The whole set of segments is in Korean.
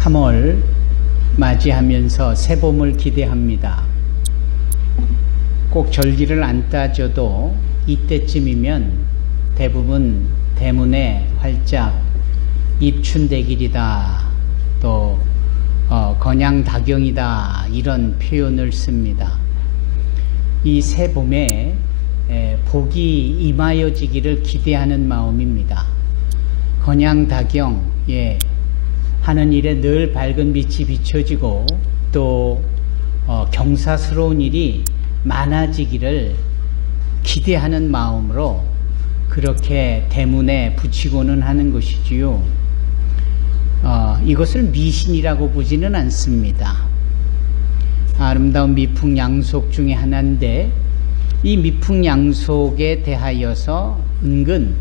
3월 맞이하면서 새봄을 기대합니다. 꼭 절기를 안 따져도 이때쯤이면 대부분 대문에 활짝 입춘대길이다, 또 건양다경이다, 이런 표현을 씁니다. 이 새봄에 복이 임하여지기를 기대하는 마음입니다. 건양다경, 하늘일에 늘 밝은 빛이 비춰지고 또 경사스러운 일이 많아지기를 기대하는 마음으로 그렇게 대문에 붙이고는 하는 것이지요. 이것을 미신이라고 보지는 않습니다. 아름다운 미풍양속 중에 하나인데, 이 미풍양속에 대하여서 은근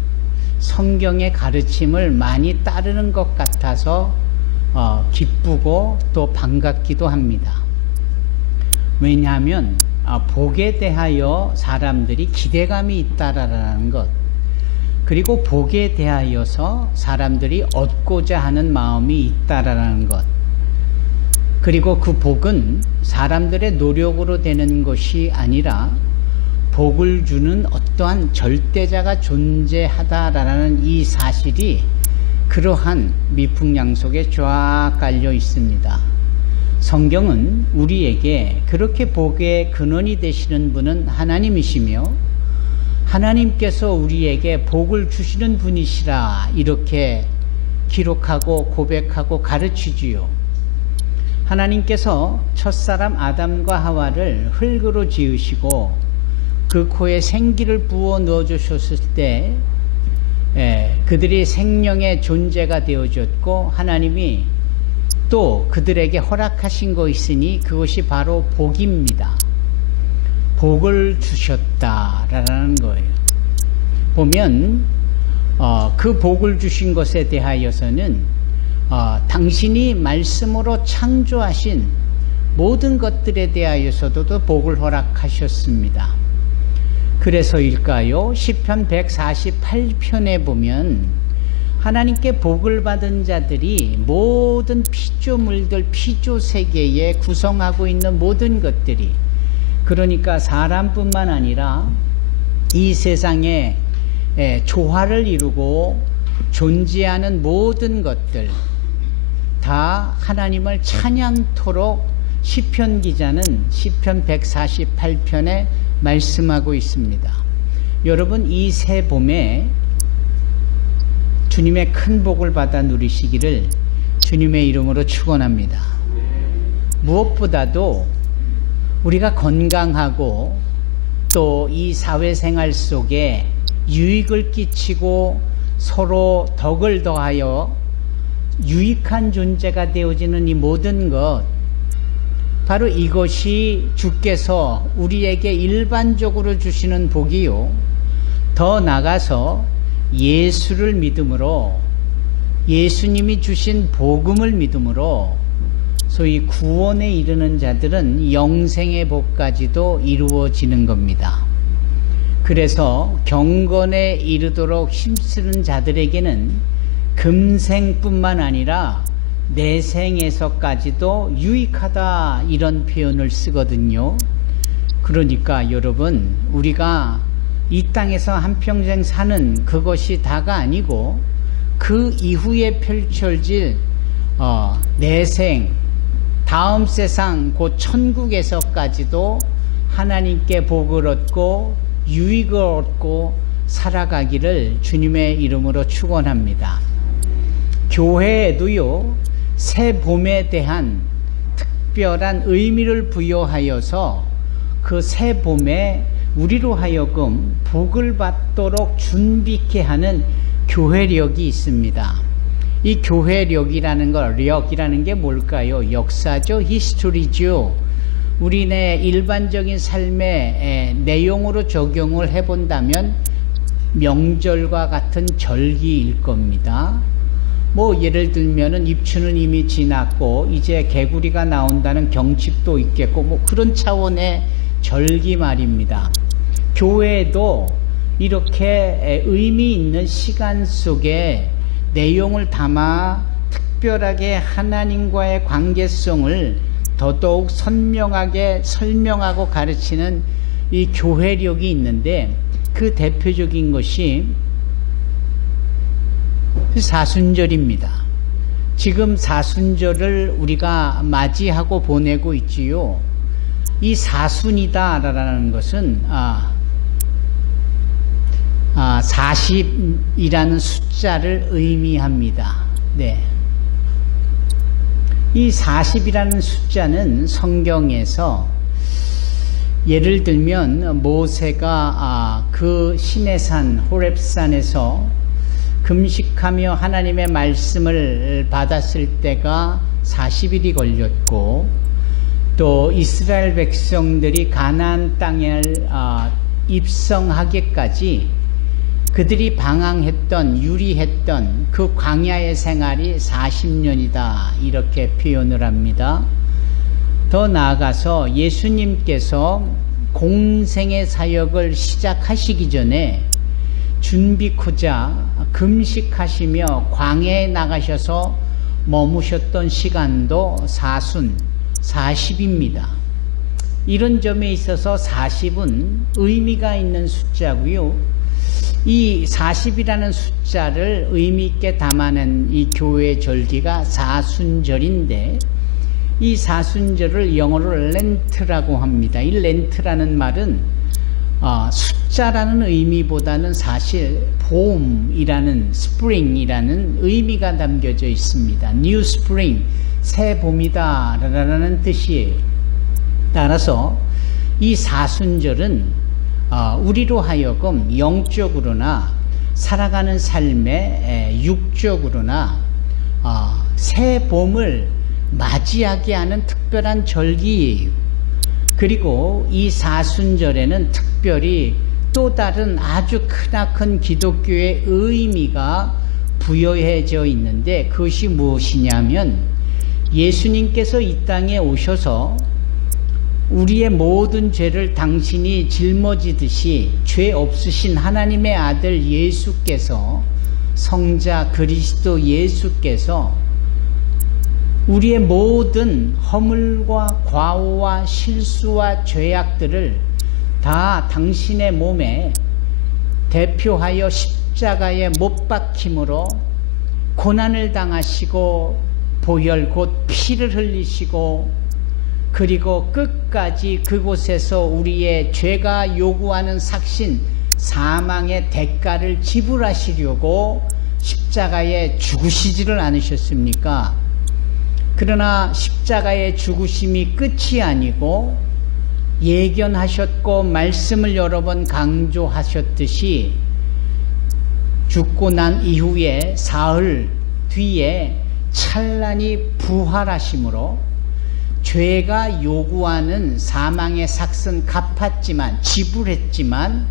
성경의 가르침을 많이 따르는 것 같아서 기쁘고 또 반갑기도 합니다. 왜냐하면 복에 대하여 사람들이 기대감이 있다라는 것, 그리고 복에 대하여서 사람들이 얻고자 하는 마음이 있다라는 것, 그리고 그 복은 사람들의 노력으로 되는 것이 아니라 복을 주는 어떠한 절대자가 존재하다라는 이 사실이 그러한 미풍양속에 쫙 깔려 있습니다. 성경은 우리에게 그렇게 복의 근원이 되시는 분은 하나님이시며 하나님께서 우리에게 복을 주시는 분이시라, 이렇게 기록하고 고백하고 가르치지요. 하나님께서 첫사람 아담과 하와를 흙으로 지으시고 그 코에 생기를 부어 넣어주셨을 때 그들이 생명의 존재가 되어졌고, 하나님이 또 그들에게 허락하신 것이 있으니 그것이 바로 복입니다. 복을 주셨다라는 거예요. 보면 그 복을 주신 것에 대하여서는 당신이 말씀으로 창조하신 모든 것들에 대하여서도 복을 허락하셨습니다. 그래서일까요? 시편 148편에 보면 하나님께 복을 받은 자들이 모든 피조물들, 피조세계에 구성하고 있는 모든 것들이, 그러니까 사람뿐만 아니라 이 세상에 조화를 이루고 존재하는 모든 것들 다 하나님을 찬양토록 시편 기자는 시편 148편에 말씀하고 있습니다. 여러분, 이 새 봄에 주님의 큰 복을 받아 누리시기를 주님의 이름으로 축원합니다. 무엇보다도 우리가 건강하고 또 이 사회생활 속에 유익을 끼치고 서로 덕을 더하여 유익한 존재가 되어지는 이 모든 것, 바로 이것이 주께서 우리에게 일반적으로 주시는 복이요, 더 나아가서 예수를 믿음으로, 예수님이 주신 복음을 믿음으로 소위 구원에 이르는 자들은 영생의 복까지도 이루어지는 겁니다. 그래서 경건에 이르도록 힘쓰는 자들에게는 금생뿐만 아니라 내생에서까지도 유익하다, 이런 표현을 쓰거든요. 그러니까 여러분, 우리가 이 땅에서 한평생 사는 그것이 다가 아니고 그 이후에 펼쳐질 내생, 다음 세상, 곧 천국에서까지도 하나님께 복을 얻고 유익을 얻고 살아가기를 주님의 이름으로 축원합니다. 교회에도요, 새 봄에 대한 특별한 의미를 부여하여서 그 새 봄에 우리로 하여금 복을 받도록 준비케 하는 교회력이 있습니다. 이 교회력이라는 걸, 력이라는 게 뭘까요? 역사죠, 히스토리죠. 우리네 일반적인 삶의 내용으로 적용을 해본다면 명절과 같은 절기일 겁니다. 예를 들면은 입추는 이미 지났고 이제 개구리가 나온다는 경칩도 있겠고, 그런 차원의 절기 말입니다. 교회도 이렇게 의미 있는 시간 속에 내용을 담아 특별하게 하나님과의 관계성을 더더욱 선명하게 설명하고 가르치는 이 교회력이 있는데, 그 대표적인 것이 사순절입니다. 지금 사순절을 우리가 맞이하고 보내고 있지요. 이 사순이다라는 것은 40이라는 숫자를 의미합니다. 네. 이 40이라는 숫자는 성경에서 예를 들면 모세가 그 시내산 호렙산에서 금식하며 하나님의 말씀을 받았을 때가 40일이 걸렸고, 또 이스라엘 백성들이 가나안 땅에 입성하기까지 그들이 방황했던, 유리했던 그 광야의 생활이 40년이다 이렇게 표현을 합니다. 더 나아가서 예수님께서 공생의 사역을 시작하시기 전에 준비코자 금식하시며 광야에 나가셔서 머무셨던 시간도 사순 40입니다. 이런 점에 있어서 40은 의미가 있는 숫자고요. 이 40이라는 숫자를 의미 있게 담아낸 이 교회 절기가 사순절인데, 이 사순절을 영어로 렌트라고 합니다. 이 렌트라는 말은 숫자라는 의미보다는 사실 봄이라는, 스프링이라는 의미가 담겨져 있습니다. New Spring, 새 봄이다 라는 뜻이에요. 따라서 이 사순절은 우리로 하여금 영적으로나 살아가는 삶의 육적으로나 새 봄을 맞이하게 하는 특별한 절기예요. 그리고 이 사순절에는 특별히 또 다른 아주 크나큰 기독교의 의미가 부여해져 있는데, 그것이 무엇이냐면 예수님께서 이 땅에 오셔서 우리의 모든 죄를 당신이 짊어지듯이 죄 없으신 하나님의 아들 예수께서, 성자 그리스도 예수께서 우리의 모든 허물과 과오와 실수와 죄악들을 다 당신의 몸에 대표하여 십자가에 못 박힘으로 고난을 당하시고 보혈 곧 피를 흘리시고, 그리고 끝까지 그곳에서 우리의 죄가 요구하는 삭신 사망의 대가를 지불하시려고 십자가에 죽으시지를 않으셨습니까? 그러나 십자가의 죽으심이 끝이 아니고 예견하셨고 말씀을 여러 번 강조하셨듯이 죽고 난 이후에 사흘 뒤에 찬란히 부활하심으로 죄가 요구하는 사망의 삭은 갚았지만, 지불했지만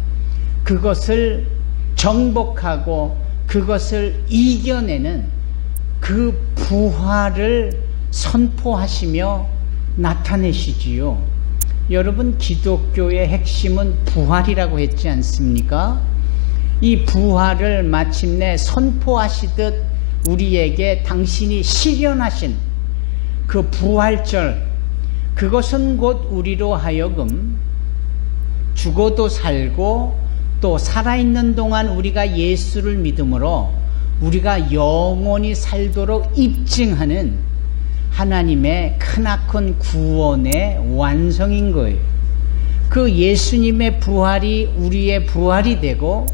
그것을 정복하고 그것을 이겨내는 그 부활을 선포하시며 나타내시지요. 여러분, 기독교의 핵심은 부활이라고 했지 않습니까? 이 부활을 마침내 선포하시듯 우리에게 당신이 실현하신 그 부활절, 그것은 곧 우리로 하여금 죽어도 살고 또 살아있는 동안 우리가 예수를 믿음으로 우리가 영원히 살도록 입증하는 하나님의 크나큰 구원의 완성인 거예요. 그 예수님의 부활이 우리의 부활이 되고,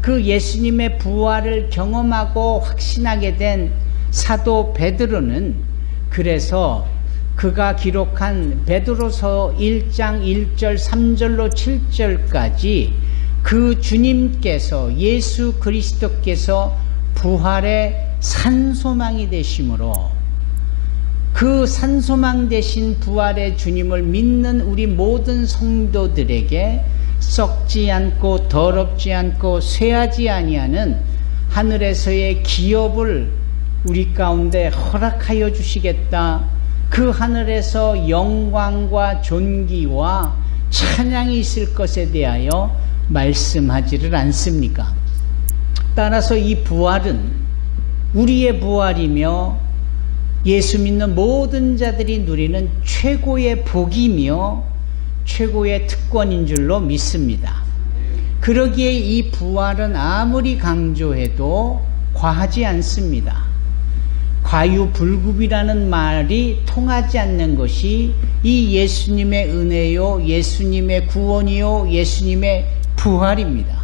그 예수님의 부활을 경험하고 확신하게 된 사도 베드로는, 그래서 그가 기록한 베드로서 1장 1절 3절로 7절까지 그 주님께서, 예수 그리스도께서 부활의 산소망이 되심으로 그 산소망 되신 부활의 주님을 믿는 우리 모든 성도들에게 썩지 않고 더럽지 않고 쇠하지 아니하는 하늘에서의 기업을 우리 가운데 허락하여 주시겠다. 그 하늘에서 영광과 존귀와 찬양이 있을 것에 대하여 말씀하지를 않습니까? 따라서 이 부활은 우리의 부활이며 예수 믿는 모든 자들이 누리는 최고의 복이며 최고의 특권인 줄로 믿습니다. 그러기에 이 부활은 아무리 강조해도 과하지 않습니다. 과유불급이라는 말이 통하지 않는 것이 이 예수님의 은혜요, 예수님의 구원이요, 예수님의 부활입니다.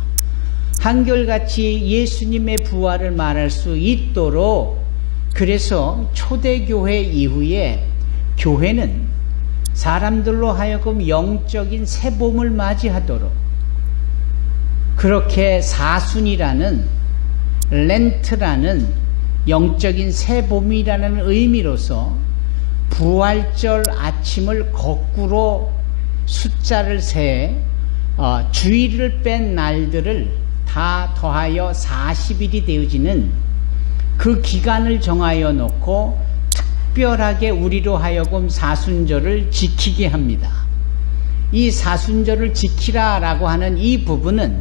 한결같이 예수님의 부활을 말할 수 있도록 그래서 초대교회 이후에 교회는 사람들로 하여금 영적인 새봄을 맞이하도록 그렇게 사순이라는 렌트라는 영적인 새봄이라는 의미로서 부활절 아침을 거꾸로 숫자를 세 주일을 뺀 날들을 다 더하여 40일이 되어지는 그 기간을 정하여 놓고 특별하게 우리로 하여금 사순절을 지키게 합니다. 이 사순절을 지키라라고 하는 이 부분은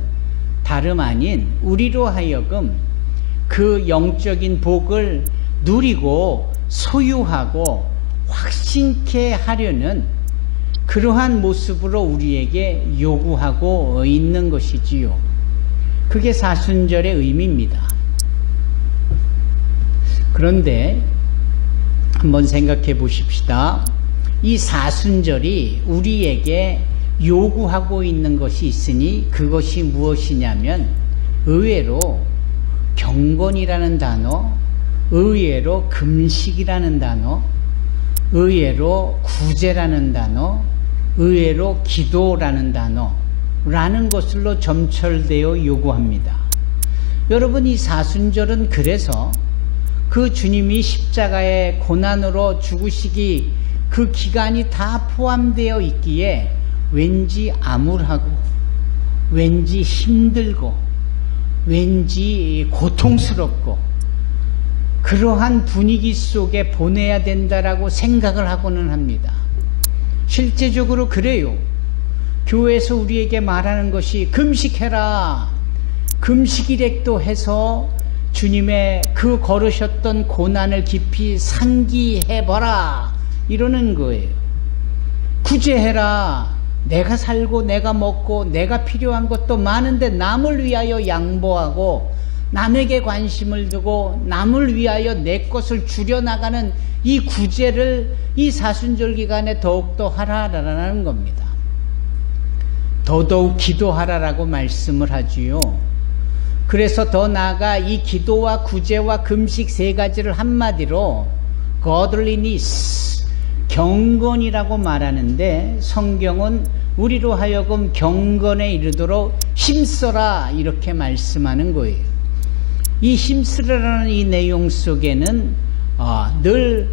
다름 아닌 우리로 하여금 그 영적인 복을 누리고 소유하고 확신케 하려는 그러한 모습으로 우리에게 요구하고 있는 것이지요. 그게 사순절의 의미입니다. 그런데 한번 생각해 보십시다. 이 사순절이 우리에게 요구하고 있는 것이 있으니 그것이 무엇이냐면 의외로 경건이라는 단어, 의외로 금식이라는 단어, 의외로 구제라는 단어, 의외로 기도라는 단어라는 것으로 점철되어 요구합니다. 여러분, 이 사순절은 그래서 그 주님이 십자가의 고난으로 죽으시기 그 기간이 다 포함되어 있기에 왠지 암울하고 왠지 힘들고 왠지 고통스럽고 그러한 분위기 속에 보내야 된다라고 생각을 하고는 합니다. 실제적으로 그래요. 교회에서 우리에게 말하는 것이 금식해라, 금식일액도 해서 주님의 그 걸으셨던 고난을 깊이 상기해봐라 이러는 거예요. 구제해라. 내가 살고 내가 먹고 내가 필요한 것도 많은데 남을 위하여 양보하고 남에게 관심을 두고 남을 위하여 내 것을 줄여나가는 이 구제를 이 사순절 기간에 더욱더 하라라는 겁니다. 더더욱 기도하라라고 말씀을 하지요. 그래서 더 나아가 이 기도와 구제와 금식 세 가지를 한마디로 godliness, 경건이라고 말하는데 성경은 우리로 하여금 경건에 이르도록 힘써라 이렇게 말씀하는 거예요. 이 힘쓰라라는 이 내용 속에는 늘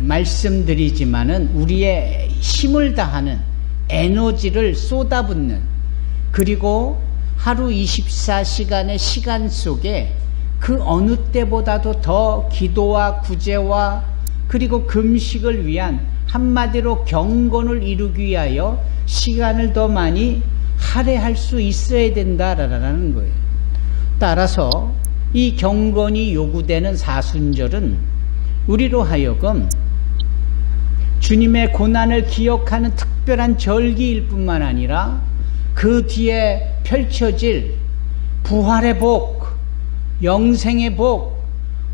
말씀드리지만은 우리의 힘을 다하는 에너지를 쏟아붓는 그리고 하루 24시간의 시간 속에 그 어느 때보다도 더 기도와 구제와 그리고 금식을 위한 한마디로 경건을 이루기 위하여 시간을 더 많이 할애할 수 있어야 된다라는 거예요. 따라서 이 경건이 요구되는 사순절은 우리로 하여금 주님의 고난을 기억하는 특별한 절기일 뿐만 아니라 그 뒤에 펼쳐질 부활의 복, 영생의 복,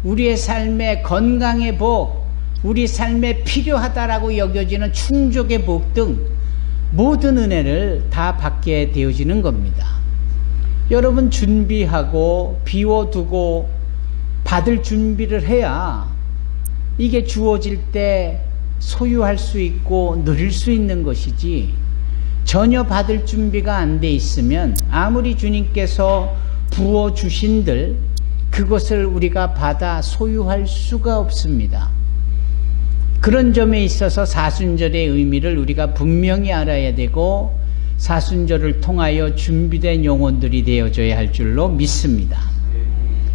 우리의 삶의 건강의 복, 우리 삶에 필요하다라고 여겨지는 충족의 복 등 모든 은혜를 다 받게 되어지는 겁니다. 여러분 준비하고 비워두고 받을 준비를 해야 이게 주어질 때 소유할 수 있고 누릴 수 있는 것이지 전혀 받을 준비가 안 돼 있으면 아무리 주님께서 부어주신들 그것을 우리가 받아 소유할 수가 없습니다. 그런 점에 있어서 사순절의 의미를 우리가 분명히 알아야 되고 사순절을 통하여 준비된 영혼들이 되어져야 할 줄로 믿습니다.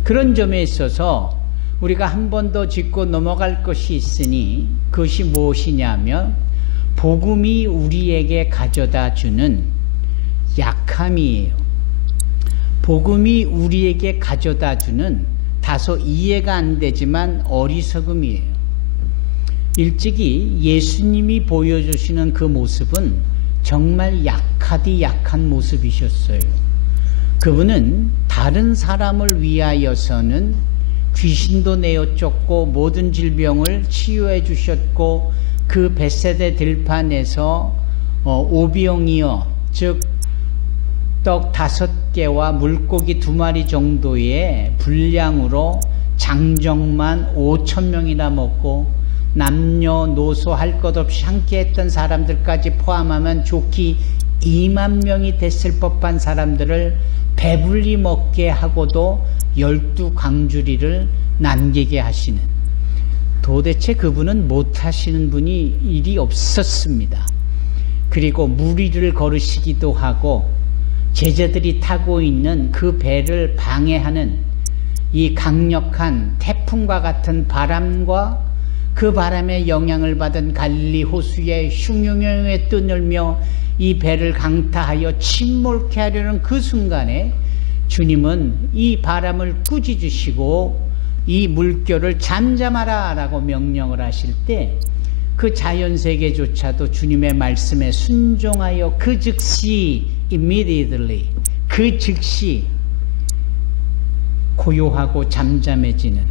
그런 점에 있어서 우리가 한 번 더 짚고 넘어갈 것이 있으니 그것이 무엇이냐면 복음이 우리에게 가져다 주는 약함이에요. 복음이 우리에게 가져다 주는 다소 이해가 안 되지만 어리석음이에요. 일찍이 예수님이 보여주시는 그 모습은 정말 약하디 약한 모습이셨어요. 그분은 다른 사람을 위하여서는 귀신도 내어 쫓고 모든 질병을 치유해 주셨고, 그 벳세다 들판에서 오병이어, 즉 떡 5개와 물고기 2마리 정도의 분량으로 장정만 5,000명이나 먹고, 남녀노소 할 것 없이 함께했던 사람들까지 포함하면 좋기 2만 명이 됐을 법한 사람들을 배불리 먹게 하고도 12광주리를 남기게 하시는, 도대체 그분은 못하시는 분이 일이 없었습니다. 그리고 물 위를 걸으시기도 하고, 제자들이 타고 있는 그 배를 방해하는 이 강력한 태풍과 같은 바람과 그 바람의 영향을 받은 갈릴리 호수에 흉흉하게 떠늘며 이 배를 강타하여 침몰케 하려는 그 순간에 주님은 이 바람을 꾸짖으시고 이 물결을 잠잠하라 라고 명령을 하실 때, 그 자연세계조차도 주님의 말씀에 순종하여 그 즉시 immediately, 그 즉시 고요하고 잠잠해지는,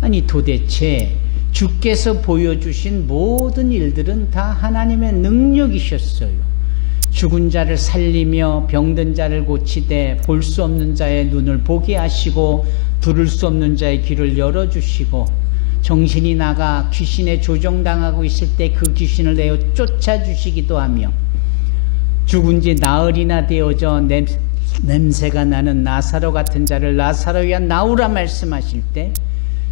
아니 도대체 주께서 보여주신 모든 일들은 다 하나님의 능력이셨어요. 죽은 자를 살리며 병든 자를 고치되 볼 수 없는 자의 눈을 보게 하시고 들을 수 없는 자의 귀를 열어주시고, 정신이 나가 귀신에 조종당하고 있을 때 그 귀신을 내어 쫓아주시기도 하며, 죽은 지 나흘이나 되어져 냄새가 나는 나사로 같은 자를 나사로야 나오라 말씀하실 때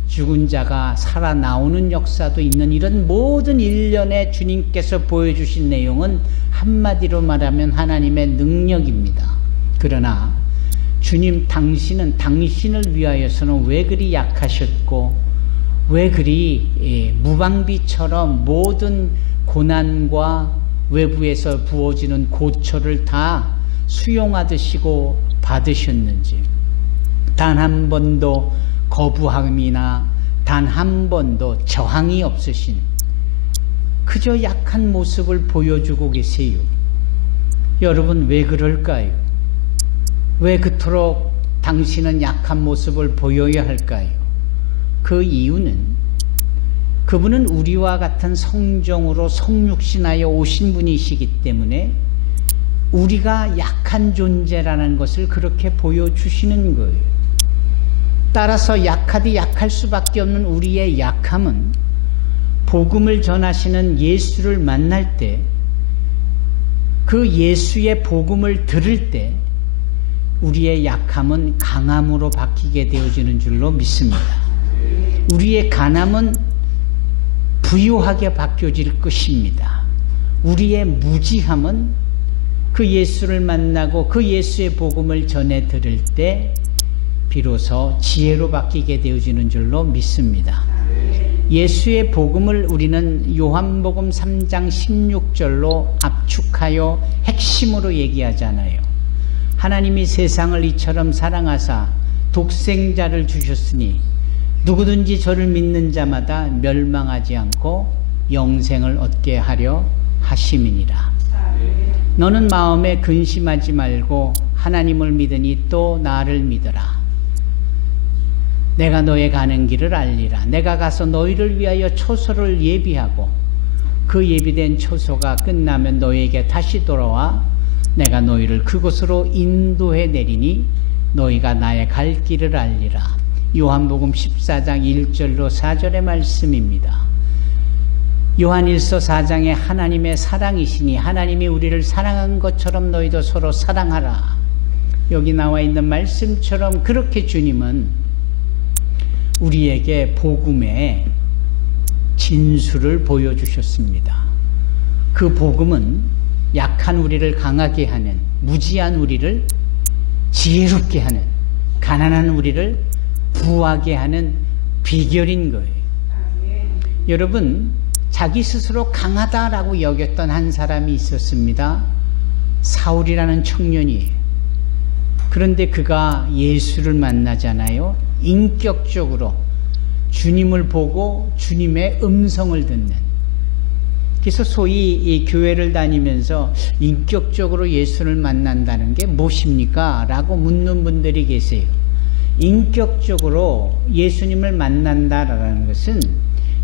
죽은 자가 살아나오는 역사도 있는, 이런 모든 일련의 주님께서 보여주신 내용은 한마디로 말하면 하나님의 능력입니다. 그러나 주님 당신은 당신을 위하여서는 왜 그리 약하셨고, 왜 그리 무방비처럼 모든 고난과 외부에서 부어지는 고초를 다 수용하시고 받으셨는지, 단 한 번도 거부함이나 단 한 번도 저항이 없으신 그저 약한 모습을 보여주고 계세요. 여러분, 왜 그럴까요? 왜 그토록 당신은 약한 모습을 보여야 할까요? 그 이유는 그분은 우리와 같은 성정으로 성육신하여 오신 분이시기 때문에 우리가 약한 존재라는 것을 그렇게 보여주시는 거예요. 따라서 약하디 약할 수밖에 없는 우리의 약함은 복음을 전하시는 예수를 만날 때, 그 예수의 복음을 들을 때 우리의 약함은 강함으로 바뀌게 되어지는 줄로 믿습니다. 우리의 가난은 부유하게 바뀌어질 것입니다. 우리의 무지함은 그 예수를 만나고 그 예수의 복음을 전해 들을 때 비로소 지혜로 바뀌게 되어지는 줄로 믿습니다. 예수의 복음을 우리는 요한복음 3장 16절로 압축하여 핵심으로 얘기하잖아요. 하나님이 세상을 이처럼 사랑하사 독생자를 주셨으니 누구든지 저를 믿는 자마다 멸망하지 않고 영생을 얻게 하려 하심이니라. 너는 마음에 근심하지 말고 하나님을 믿으니 또 나를 믿어라. 내가 너의 가는 길을 알리라. 내가 가서 너희를 위하여 초소를 예비하고 그 예비된 초소가 끝나면 너희에게 다시 돌아와 내가 너희를 그곳으로 인도해 내리니 너희가 나의 갈 길을 알리라. 요한복음 14장 1절로 4절의 말씀입니다. 요한일서 4장에 하나님의 사랑이시니 하나님이 우리를 사랑한 것처럼 너희도 서로 사랑하라. 여기 나와 있는 말씀처럼 그렇게 주님은 우리에게 복음의 진수를 보여주셨습니다. 그 복음은 약한 우리를 강하게 하는, 무지한 우리를 지혜롭게 하는, 가난한 우리를 부하게 하는 비결인 거예요. 여러분, 자기 스스로 강하다라고 여겼던 한 사람이 있었습니다. 사울이라는 청년이에요. 그런데 그가 예수를 만나잖아요. 인격적으로 주님을 보고 주님의 음성을 듣는. 그래서 소위 이 교회를 다니면서 인격적으로 예수를 만난다는 게 무엇입니까? 라고 묻는 분들이 계세요. 인격적으로 예수님을 만난다라는 것은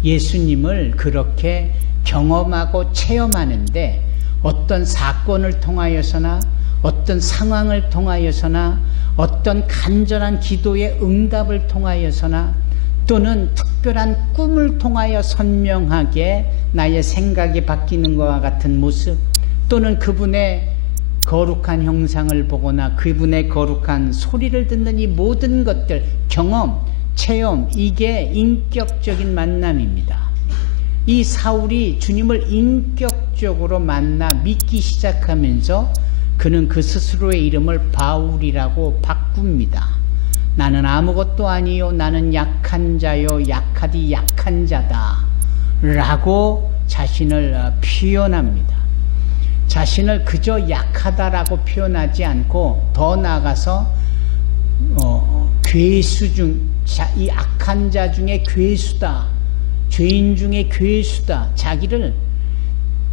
예수님을 그렇게 경험하고 체험하는데 어떤 사건을 통하여서나 어떤 상황을 통하여서나 어떤 간절한 기도의 응답을 통하여서나 또는 특별한 꿈을 통하여 선명하게 나의 생각이 바뀌는 것과 같은 모습, 또는 그분의 거룩한 형상을 보거나 그분의 거룩한 소리를 듣는 이 모든 것들, 경험, 체험, 이게 인격적인 만남입니다. 이 사울이 주님을 인격적으로 만나 믿기 시작하면서 그는 그 스스로의 이름을 바울이라고 바꿉니다. 나는 아무것도 아니요, 나는 약한 자요, 약하디 약한 자다 라고 자신을 표현합니다. 자신을 그저 약하다라고 표현하지 않고 더 나아가서 괴수 중, 이 악한 자 중에 괴수다, 죄인 중에 괴수다, 자기를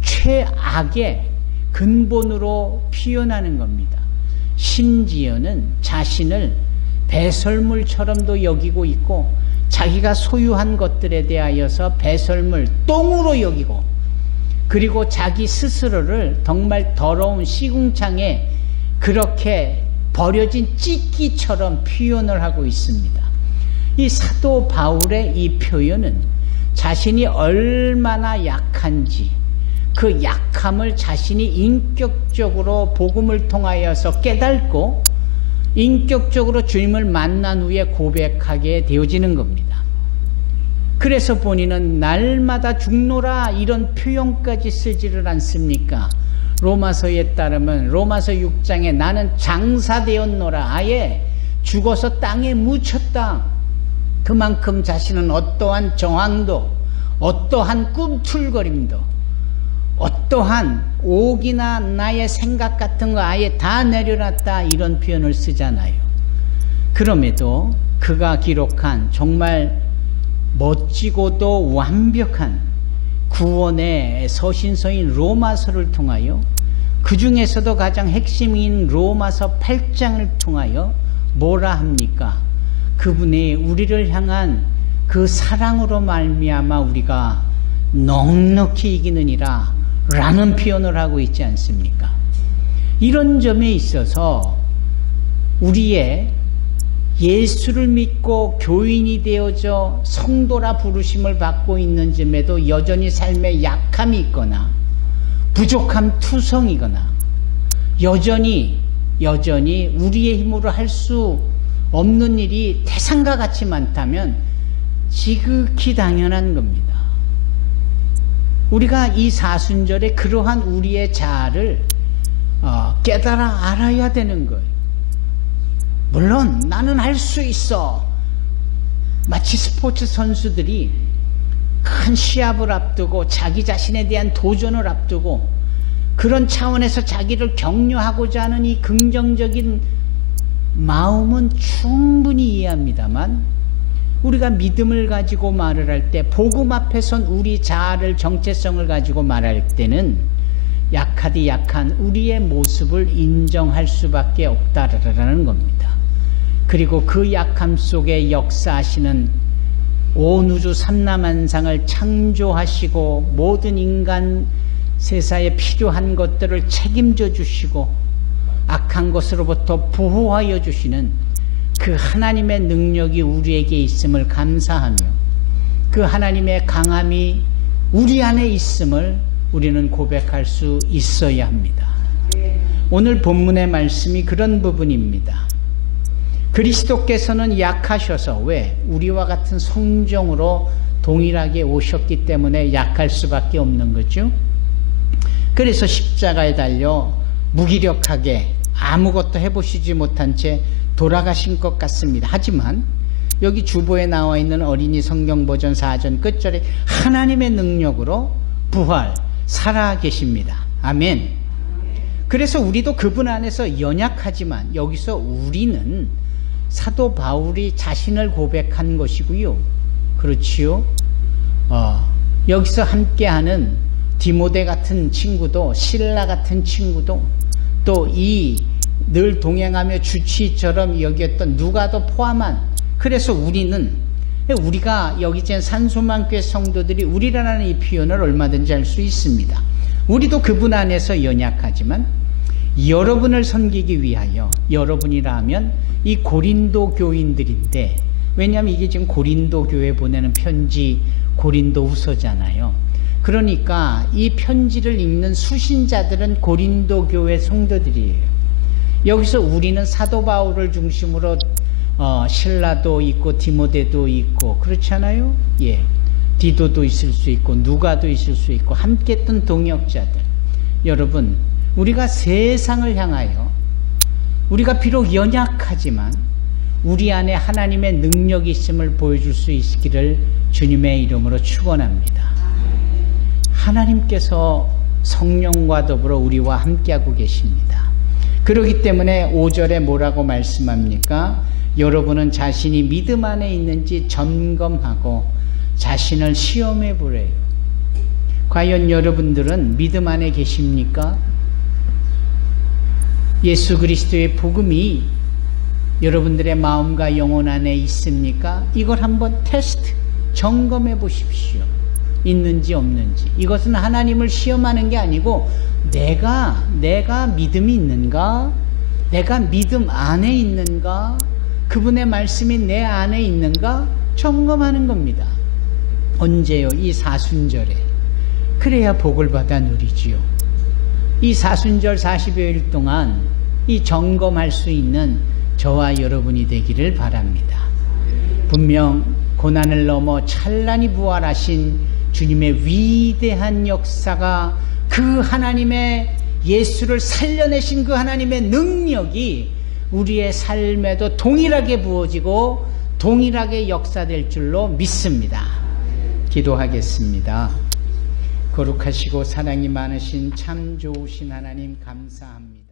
최악의 근본으로 표현하는 겁니다. 심지어는 자신을 배설물처럼도 여기고 있고 자기가 소유한 것들에 대하여서 배설물, 똥으로 여기고, 그리고 자기 스스로를 정말 더러운 시궁창에 그렇게 버려진 찢기처럼 표현을 하고 있습니다. 이 사도 바울의 이 표현은 자신이 얼마나 약한지, 그 약함을 자신이 인격적으로 복음을 통하여서 깨닫고 인격적으로 주님을 만난 후에 고백하게 되어지는 겁니다. 그래서 본인은 날마다 죽노라 이런 표현까지 쓰지를 않습니까? 로마서에 따르면 로마서 6장에 나는 장사되었노라, 아예 죽어서 땅에 묻혔다. 그만큼 자신은 어떠한 저항도, 어떠한 꿈틀거림도, 어떠한 옥이나 나의 생각 같은 거 아예 다 내려놨다, 이런 표현을 쓰잖아요. 그럼에도 그가 기록한 정말 멋지고도 완벽한 구원의 서신서인 로마서를 통하여, 그 중에서도 가장 핵심인 로마서 8장을 통하여 뭐라 합니까? 그분이 우리를 향한 그 사랑으로 말미암아 우리가 넉넉히 이기느니라 라는 표현을 하고 있지 않습니까? 이런 점에 있어서 우리의 예수를 믿고 교인이 되어져 성도라 부르심을 받고 있는 점에도 여전히 삶에 약함이 있거나 부족함 투성이거나 여전히 우리의 힘으로 할 수 없는 일이 태산과 같이 많다면 지극히 당연한 겁니다. 우리가 이 사순절에 그러한 우리의 자아를 깨달아 알아야 되는 거예요. 물론 나는 할 수 있어. 마치 스포츠 선수들이 큰 시합을 앞두고 자기 자신에 대한 도전을 앞두고 그런 차원에서 자기를 격려하고자 하는 이 긍정적인 마음은 충분히 이해합니다만, 우리가 믿음을 가지고 말을 할 때, 복음 앞에선 우리 자아를, 정체성을 가지고 말할 때는 약하디 약한 우리의 모습을 인정할 수밖에 없다라는 겁니다. 그리고 그 약함 속에 역사하시는 온 우주 삼라만상을 창조하시고 모든 인간 세상에 필요한 것들을 책임져 주시고 악한 것으로부터 보호하여 주시는 그 하나님의 능력이 우리에게 있음을 감사하며, 그 하나님의 강함이 우리 안에 있음을 우리는 고백할 수 있어야 합니다. 오늘 본문의 말씀이 그런 부분입니다. 그리스도께서는 약하셔서, 왜? 우리와 같은 성정으로 동일하게 오셨기 때문에 약할 수밖에 없는 거죠. 그래서 십자가에 달려 무기력하게 아무것도 해보시지 못한 채 돌아가신 것 같습니다. 하지만 여기 주보에 나와 있는 어린이 성경 버전 4전 끝절에 하나님의 능력으로 부활, 살아 계십니다. 아멘. 그래서 우리도 그분 안에서 연약하지만, 여기서 우리는 사도 바울이 자신을 고백한 것이고요. 그렇지요? 여기서 함께하는 디모데 같은 친구도, 실라 같은 친구도, 또 이 늘 동행하며 주치처럼 여겼던 누가도 포함한, 그래서 우리가 여기 있는 산소만교회 성도들이 우리라는 이 표현을 얼마든지 할 수 있습니다. 우리도 그분 안에서 연약하지만 여러분을 섬기기 위하여, 여러분이라 하면 이 고린도 교인들인데, 왜냐하면 이게 지금 고린도 교회 보내는 편지 고린도 후서잖아요. 그러니까 이 편지를 읽는 수신자들은 고린도 교회 성도들이에요. 여기서 우리는 사도 바울을 중심으로 실라도 있고 디모데도 있고 그렇잖아요. 예, 디도도 있을 수 있고 누가도 있을 수 있고 함께 했던 동역자들. 여러분, 우리가 세상을 향하여, 우리가 비록 연약하지만 우리 안에 하나님의 능력이 있음을 보여줄 수 있기를 주님의 이름으로 축원합니다. 하나님께서 성령과 더불어 우리와 함께하고 계십니다. 그렇기 때문에 5절에 뭐라고 말씀합니까? 여러분은 자신이 믿음 안에 있는지 점검하고 자신을 시험해 보래요. 과연 여러분들은 믿음 안에 계십니까? 예수 그리스도의 복음이 여러분들의 마음과 영혼 안에 있습니까? 이걸 한번 테스트, 점검해 보십시오. 있는지 없는지. 이것은 하나님을 시험하는 게 아니고 내가 믿음이 있는가? 내가 믿음 안에 있는가? 그분의 말씀이 내 안에 있는가? 점검하는 겁니다. 언제요? 이 사순절에. 그래야 복을 받아 누리지요. 이 사순절 40여일 동안 이 점검할 수 있는 저와 여러분이 되기를 바랍니다. 분명 고난을 넘어 찬란히 부활하신 주님의 위대한 역사가, 그 하나님의 예수를 살려내신 그 하나님의 능력이 우리의 삶에도 동일하게 부어지고 동일하게 역사될 줄로 믿습니다. 기도하겠습니다. 거룩하시고 사랑이 많으신 참 좋으신 하나님 감사합니다.